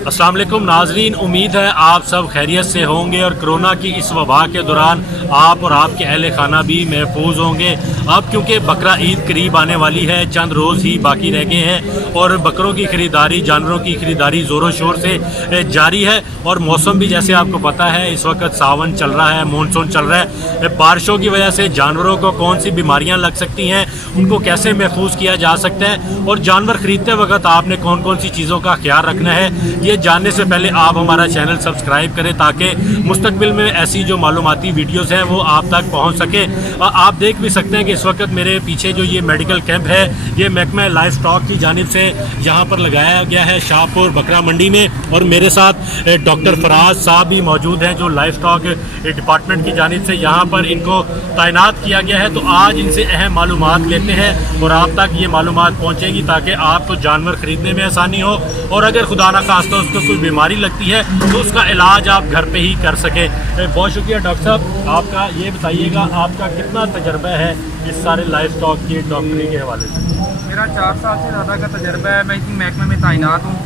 अस्सलाम वालेकुम नाजरीन, उम्मीद है आप सब खैरियत से होंगे और कोरोना की इस वबा के दौरान आप और आपके अहल खाना भी महफूज होंगे। अब क्योंकि बकरा ईद करीब आने वाली है, चंद रोज़ ही बाकी रह गए हैं और बकरों की ख़रीदारी, जानवरों की ख़रीदारी ज़ोरों शोर से जारी है। और मौसम भी जैसे आपको पता है इस वक्त सावन चल रहा है, मानसून चल रहा है। बारिशों की वजह से जानवरों को कौन सी बीमारियाँ लग सकती हैं, उनको कैसे महफूज किया जा सकता है और जानवर ख़रीदते वक्त आपने कौन कौन सी चीज़ों का ख्याल रखना है, ये जानने से पहले आप हमारा चैनल सब्सक्राइब करें ताकि मुस्तकबिल में ऐसी जो मालूमाती वीडियोस हैं वो आप तक पहुंच सके। आप देख भी सकते हैं कि इस वक्त मेरे पीछे जो ये मेडिकल कैंप है ये महकमा लाइफ स्टॉक की जानिब से यहाँ पर लगाया गया है शाहपुर बकरा मंडी में। और मेरे साथ डॉक्टर फराज साहब भी मौजूद हैं जो लाइफ स्टॉक डिपार्टमेंट की जानिब से यहाँ पर इनको तैनात किया गया है। तो आज इनसे अहम मालूमात लेते हैं और आप तक ये मालूमात पहुँचेंगी ताकि आपको जानवर ख़रीदने में आसानी हो और अगर खुदा ना खास्ता उसको कोई बीमारी लगती है तो उसका इलाज आप घर पे ही कर सकें। बहुत शुक्रिया डॉक्टर साहब आपका। ये बताइएगा आपका कितना तजर्बा है इस सारे लाइफ स्टॉक की डॉक्टरी के हवाले से? मेरा 4 साल से ज़्यादा का तजर्बा है। मैं इसी महकमे में तैनात हूँ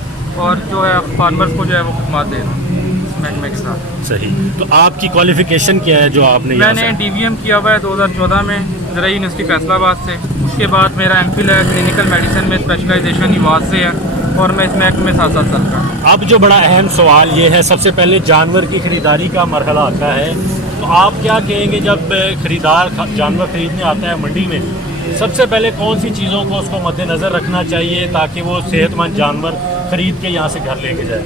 और जो है फार्मर्स को जो है वो खिदमत दे रहा हूँ इस महकमे के साथ। सही, तो आपकी क्वालिफिकेशन क्या है जो आपने? मैंने DVM किया हुआ है 2014 में ज़राई यूनिवर्सिटी फैसलाबाद से। उसके बाद मेरा MPhil है क्लिनिकल मेडिसिन में, स्पेशलाइजेशन युवाज से है और मैं इस महकमे में 7 साल का। अब जो बड़ा अहम सवाल ये है, सबसे पहले जानवर की ख़रीदारी का मरहला आता है, तो आप क्या कहेंगे जब ख़रीदार जानवर ख़रीदने आता है मंडी में, सबसे पहले कौन सी चीज़ों को उसको मद्देनज़र रखना चाहिए ताकि वो सेहतमंद जानवर ख़रीद के यहाँ से घर लेके जाए?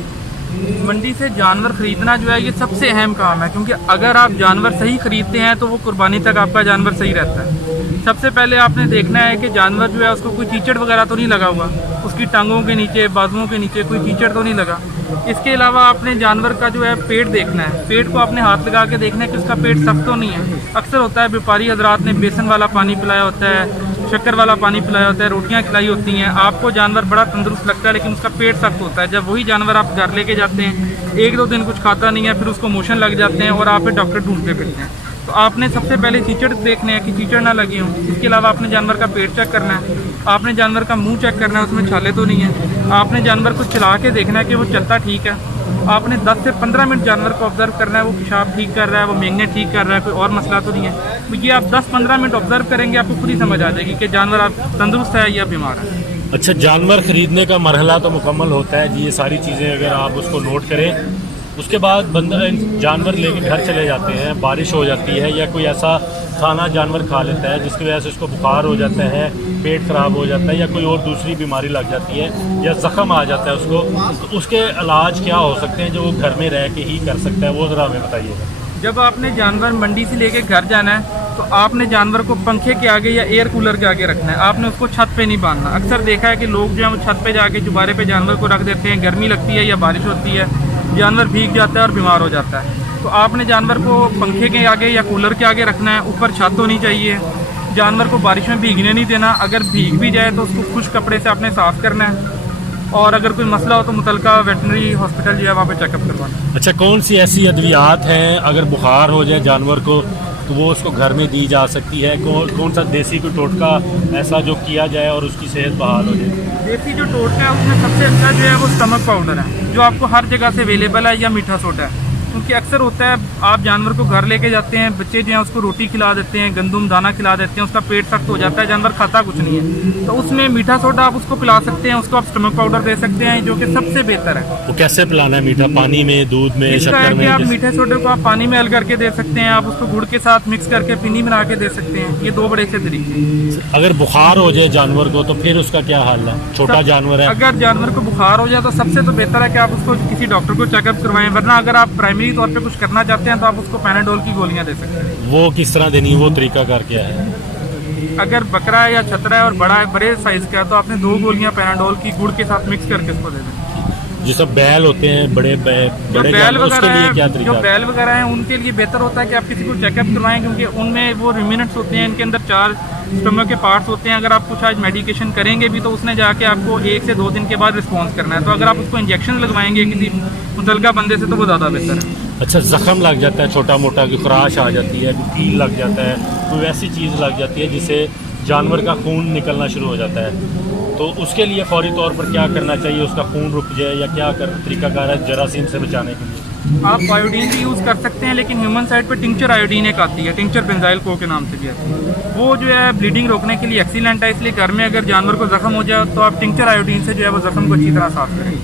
मंडी से जानवर ख़रीदना जो है ये सबसे अहम काम है, क्योंकि अगर आप जानवर सही ख़रीदते हैं तो वो कुर्बानी तक आपका जानवर सही रहता है। सबसे पहले आपने देखना है कि जानवर जो है उसको कोई कीचड़ वगैरह तो नहीं लगा हुआ, उसकी टांगों के नीचे, बाजुओं के नीचे कोई कीचड़ तो नहीं लगा। इसके अलावा आपने जानवर का जो है पेट देखना है। पेट को आपने हाथ लगा के देखना है कि उसका पेट सख्त तो नहीं है। अक्सर होता है व्यापारी हजरात ने बेसन वाला पानी पिलाया होता है, शक्कर वाला पानी पिलाया होता है, रोटियां खिलाई होती हैं, आपको जानवर बड़ा तंदुरुस्त लगता है लेकिन उसका पेट सख्त होता है। जब वही जानवर आप घर लेके जाते हैं, 1-2 दिन कुछ खाता नहीं है, फिर उसको मोशन लग जाते हैं और आप फिर डॉक्टर ढूंढते फिरते हैं। तो आपने सबसे पहले कीचड़ देखने हैं कि कीचड़ ना लगी हो। इसके अलावा आपने जानवर का पेट चेक करना है, आपने जानवर का मुंह चेक करना है उसमें छाले तो नहीं है, आपने जानवर को चला के देखना है कि वो चलता ठीक है, आपने 10 से 15 मिनट जानवर को ऑब्जर्व करना है, वो पेशाब ठीक कर रहा है, वो मेंगने ठीक कर रहा है, कोई और मसला तो नहीं है। तो ये आप 10-15 मिनट ऑब्जर्व करेंगे आपको खुद ही समझ आ जाएगी कि जानवर आप तंदुरुस्त है या बीमार है। अच्छा, जानवर ख़रीदने का मरहला तो मुकम्मल होता है जी, ये सारी चीज़ें अगर आप उसको नोट करें, उसके बाद बंदा जानवर लेके घर चले जाते हैं, बारिश हो जाती है या कोई ऐसा खाना जानवर खा लेता है जिसकी वजह से उसको बुखार हो जाता है, पेट ख़राब हो जाता है या कोई और दूसरी बीमारी लग जाती है या ज़ख़म आ जाता है उसको, तो उसके इलाज क्या हो सकते हैं जो वो घर में रह के ही कर सकता है, वो ज़रा हमें बताइएगा। जब आपने जानवर मंडी से लेके घर जाना है तो आपने जानवर को पंखे के आगे या एयर कूलर के आगे रखना है, आपने उसको छत पे नहीं बांधना। अक्सर देखा है कि लोग जो है वो छत पे जाके चुबारे पे जानवर को रख देते हैं, गर्मी लगती है या बारिश होती है, जानवर भीग जाता है और बीमार हो जाता है। तो आपने जानवर को पंखे के आगे या कूलर के आगे रखना है, ऊपर छत होनी चाहिए, जानवर को बारिश में भीगने नहीं देना, अगर भीग भी जाए तो उसको खुश्क कपड़े से आपने साफ़ करना है और अगर कोई मसला हो तो मुतलका वेटनरी हॉस्पिटल जो है वहाँ पे चेकअप करवाना। अच्छा, कौन सी ऐसी अद्वियात हैं अगर बुखार हो जाए जानवर को तो वो उसको घर में दी जा सकती है? कौन सा देसी कोई टोटका ऐसा जो किया जाए और उसकी सेहत बहाल हो जाए? देसी जो टोटका है उसमें सबसे अच्छा जो है वो स्टमक पाउडर है, जो आपको हर जगह से अवेलेबल है, या मीठा सोडा है। क्योंकि अक्सर होता है आप जानवर को घर लेके जाते हैं, बच्चे जो हैं उसको रोटी खिला देते हैं, गंदम दाना खिला देते हैं, उसका पेट सख्त हो जाता है, जानवर खाता कुछ नहीं है, तो उसमें मीठा सोडा आप उसको पिला सकते हैं, उसको आप स्टमक पाउडर दे सकते हैं जो कि सबसे बेहतर है। वो कैसे पिलाना है? मीठा पानी में, दूध में, शक्कर में? आप मीठे सोडे को आप पानी में हल करके दे सकते हैं, आप उसको गुड़ के साथ मिक्स करके पीनी बना के दे सकते हैं। ये 2 बड़े अच्छे तरीके। अगर बुखार हो जाए जानवर को तो फिर उसका क्या हाल है? छोटा जानवर है, अगर जानवर को बुखार हो जाए तो सबसे तो बेहतर है कि आप उसको किसी डॉक्टर को चेकअप करवाएं, वरना अगर आप प्राइमरी तौर पे कुछ करना चाहते हैं तो आप उसको पैनाडोल की गोलियां दे सकते हैं। वो किस तरह देनी है? वो तरीका कार क्या है? अगर बकरा है या छतरा है और बड़ा है, बड़े साइज का है, तो आपने 2 गोलियां पैनाडोल की गुड़ के साथ मिक्स करके उसको दे दें। जो सब बैल होते हैं, बड़े बैल उसके लिए क्या तरीका? जो बैल वगैरह हैं उनके लिए बेहतर होता है कि आप किसी को चेकअप करवाएं, क्योंकि उनमें वो रिमिनेंट्स होते हैं, इनके अंदर 4 स्टमक के पार्ट्स होते हैं। अगर आप कुछ आज मेडिकेशन करेंगे भी तो उसने जाके आपको 1 से 2 दिन के बाद रिस्पॉन्स करना है, तो अगर आप उसको इंजेक्शन लगवाएंगे किसी मुतलका बंदे से तो वो ज़्यादा बेहतर है। अच्छा, जख्म लग जाता है छोटा मोटा, कि खराश आ जाती है, कील लग जाता है, कोई वैसी चीज़ लग जाती है जिससे जानवर का खून निकलना शुरू हो जाता है, तो उसके लिए फौरी तौर पर क्या करना चाहिए, उसका खून रुक जाए या क्या तरीका कार है जरासीम से बचाने के लिए? आप आयोडीन भी यूज़ कर सकते हैं, लेकिन ह्यूमन साइड पे टिंचर आयोडीन एक आती है, टिंचर बेंजाइल को के नाम से भी आती है। वो जो है ब्लीडिंग रोकने के लिए एक्सीलेंट है, इसलिए घर में अगर जानवर को जख्म हो जाए तो आप टिंचर आयोडीन से जो है वो जख्म को अच्छी तरह साफ करें।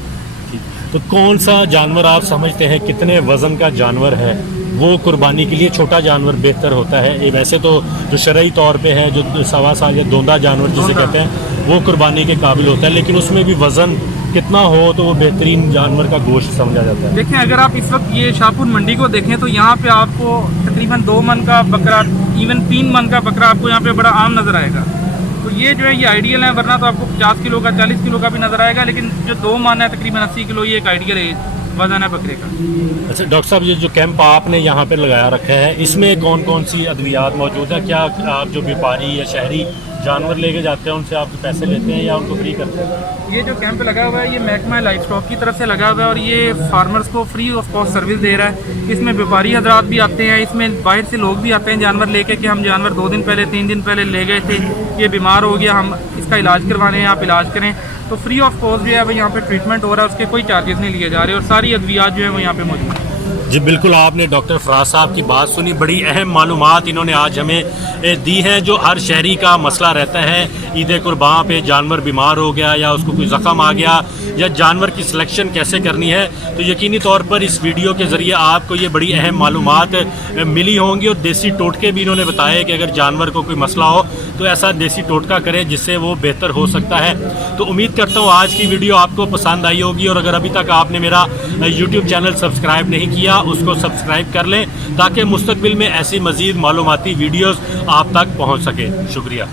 तो कौन सा जानवर आप समझते हैं कितने वज़न का जानवर है वो कुर्बानी के लिए छोटा जानवर बेहतर होता है? ये वैसे तो जो शरई तौर पे है, जो 1.25 साल या दोंदा जानवर जिसे कहते हैं, वो कुर्बानी के काबिल होता है, लेकिन उसमें भी वज़न कितना हो तो वो बेहतरीन जानवर का गोश्त समझा जाता है। देखें, अगर आप इस वक्त ये शाहपुर मंडी को देखें तो यहाँ पे आपको तकरीबन 2 मन का बकरा, इवन 3 मन का बकरा आपको यहाँ पे बड़ा आम नज़र आएगा। तो ये जो है ये आइडियल है, वरना तो आपको 50 किलो का 40 किलो का भी नज़र आएगा, लेकिन जो 2 मन है तकरीबन 80 किलो, ये एक आइडियल है वजन है बकरे का। अच्छा डॉक्टर साहब, ये जो कैंप आपने यहाँ पे लगाया रखा है, इसमें कौन कौन सी अद्वियात मौजूद है? क्या आप जो व्यापारी या शहरी जानवर लेके जाते हैं उनसे आप पैसे लेते हैं या उनको फ्री करते हैं? ये जो कैंप लगा हुआ है ये महकमा लाइफ स्टॉक की तरफ से लगा हुआ है और ये फार्मर्स को फ्री ऑफ कॉस्ट सर्विस दे रहा है। इसमें व्यापारी हजरात भी आते हैं, इसमें बाहर से लोग भी आते हैं जानवर लेके कि हम जानवर 2 दिन पहले 3 दिन पहले ले गए थे, ये बीमार हो गया, हम इसका इलाज करवाने हैं, आप इलाज करें। तो फ्री ऑफ कॉस्ट जो है वो यहाँ पे ट्रीटमेंट हो रहा है, उसके कोई चार्जेस नहीं लिए जा रहे और सारी अद्वियात जो है वो यहाँ पे मौजूद है। जी बिल्कुल, आपने डॉक्टर फराज साहब की बात सुनी, बड़ी अहम मालूमात इन्होंने आज हमें दी हैं। जो हर शहरी का मसला रहता है, ईद कुर्बान पे जानवर बीमार हो गया या उसको कोई ज़ख़म आ गया या जानवर की सिलेक्शन कैसे करनी है, तो यकीनी तौर पर इस वीडियो के ज़रिए आपको ये बड़ी अहम मालूमात मिली होंगी। और देसी टोटके भी इन्होंने बताए कि अगर जानवर को कोई मसला हो तो ऐसा देसी टोटका करें जिससे वो बेहतर हो सकता है। तो उम्मीद करता हूँ आज की वीडियो आपको पसंद आई होगी, और अगर अभी तक आपने मेरा यूट्यूब चैनल सब्सक्राइब नहीं किया उसको सब्सक्राइब कर लें ताकि मुस्तकबिल में ऐसी मज़ीद मालूमाती वीडियोज़ आप तक पहुँच सके। शुक्रिया।